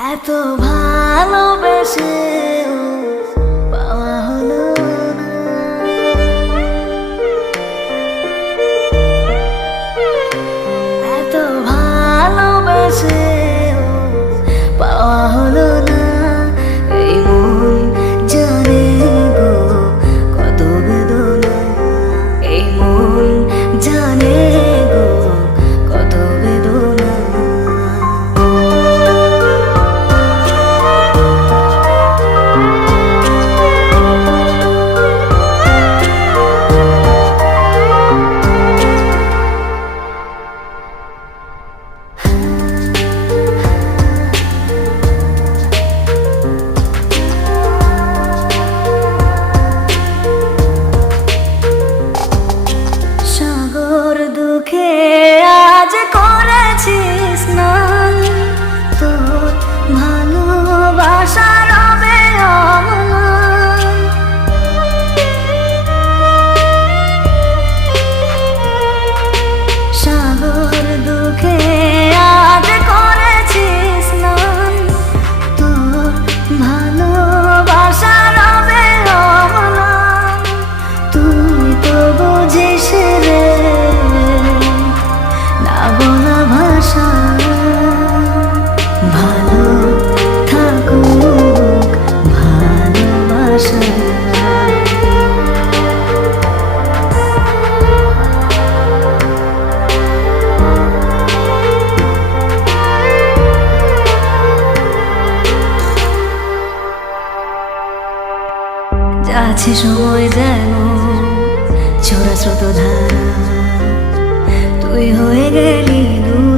এত ভালোবেসে পাওয়া হলো এত ভালোবেসে পাওয়া হলো যে করেছি যাচ্ছে সময় যেন ছোড়া স্রোত ধারা তুই হয়ে গেলি দূর